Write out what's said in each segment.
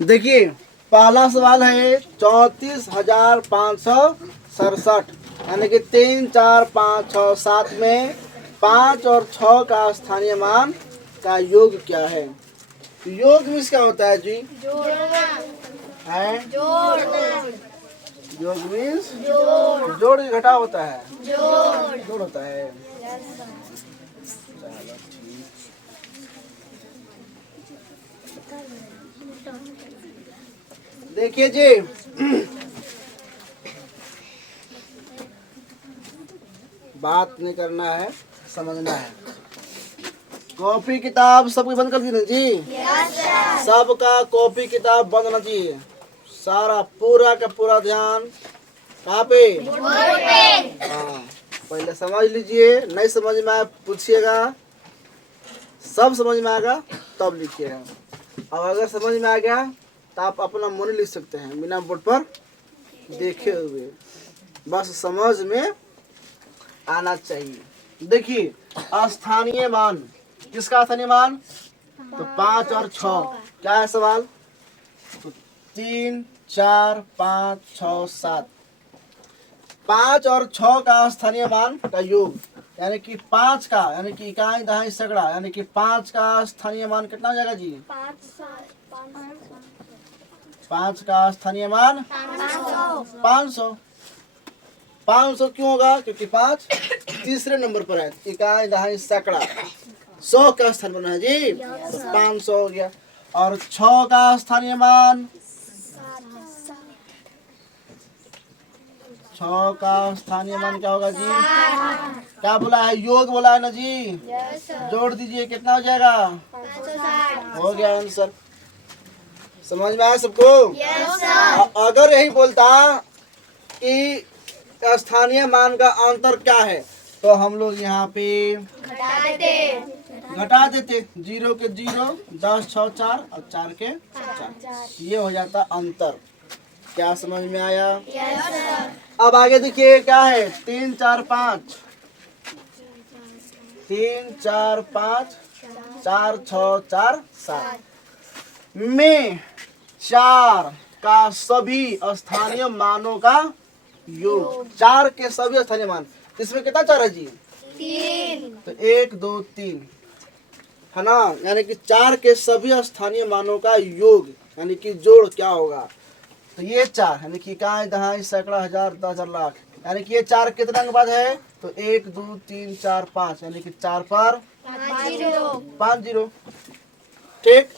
देखिए पहला सवाल है 34,567, यानी कि 3, 4, 5, 6, 7 में 5 और 6 का स्थानीय मान का योग क्या है। योग मीन्स क्या होता है जी? है योग मीन्स जोड़ घटा होता है, जोड़ होता है। चलो ठीक। देखिए जी बात नहीं करना है, समझना है। कॉपी किताब सबकी बंद कर दी ना जी? सबका कॉपी किताब बंद होना चाहिए। सारा पूरा का पूरा ध्यान कहाँ पे? हाँ, पहले समझ लीजिए, नहीं समझ में आया पूछिएगा, सब समझ में आएगा तब लिखिएगा। अब अगर समझ में आ गया तो आप अपना मन लिख सकते हैं बिना बोर्ड पर देखे हुए, बस समझ में आना चाहिए। देखिए स्थानीय मान, किसका स्थानीय मान? तो 5 और 6। क्या है सवाल? तो 3, 4, 5, 6, 7, 5 और 6 का स्थानीय मान का योग, यानी कि 5 का, यानी कि इकाई दहाई सगड़ा, यानी कि 5 का स्थानीय मान कितना हो जाएगा जी? 5 का स्थानीय मान 500। 500 क्यों होगा? क्योंकि 5 तीसरे नंबर पर है, इकाई दहाई सैकड़ा, 100 का स्थान बना है जी, तो 500 हो गया। और 6 का स्थानीय मान, 6 का स्थानीय मान क्या होगा जी? क्या बोला है? योग बोला है ना जी? जोड़ दीजिए, कितना हो जाएगा? हो गया आंसर। समझ में आया सबको? अगर यही बोलता कि स्थानीय मान का अंतर क्या है तो हम लोग यहाँ पे घटा देते। 0 के 0, 10, 6, 4 और 4 के 4, ये हो जाता अंतर। क्या समझ में आया? अब आगे देखिए क्या है? 3, 4, 5, 3, 4, 5, 4, 6, 4, 7 में 4 का सभी स्थानीय मानों का योग। 4 के सभी स्थानीय मान, इसमें कितना 4 है जी? 3। तो 1, 2, 3 है ना, यानी कि 4 के सभी स्थानीय मानों का योग, यानी कि जोड़ क्या होगा? तो ये 4, यानी कि इकाई दहाई सैकड़ा हजार 10,000 लाख, यानी कि ये 4 कितना के बाद है? तो 1, 2, 3, 4, 5, यानी कि 4 पर 5 0। ठीक।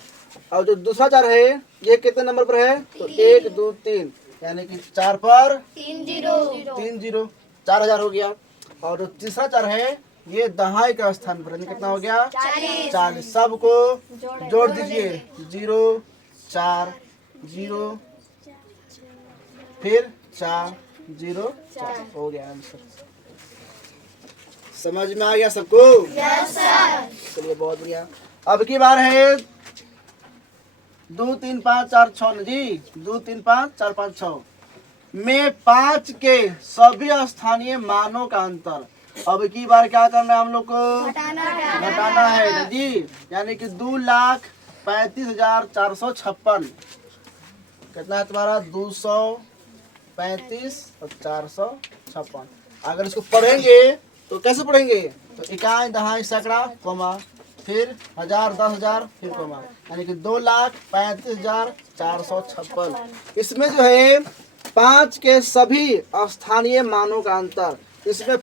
और जो दूसरा 4 है ये कितने नंबर पर है? तो 1, 2, 3, यानी कि 4 पर 3 0, 4,000 हो गया। और जो तीसरा 4 है ये दहाई का स्थान पर, कितना हो गया? 40। सबको जोड़ दीजिए, 0, 4, 0, फिर 4, 0, 4, हो गया आंसर। समझ में आ गया सबको? चलिए बहुत बढ़िया। अब की बार है 2, 3, 5, 4, 6 जी। 2, 3, 5, 4, 5, 6 में 5 के सभी स्थानीय मानों का अंतर। अब की बार क्या करना है हम लोग को? घटाना है ना जी, यानी कि 2,35,456। कितना है तुम्हारा? 235 और 456। अगर इसको पढ़ेंगे तो कैसे पढ़ेंगे? तो इकाई दहाई सैकड़ा कोमा, फिर 1000, 10,000, फिर कोमा, यानी कि 2,35,456। इसमें जो है 5 के सभी स्थानीय मानों का अंतर, इसमें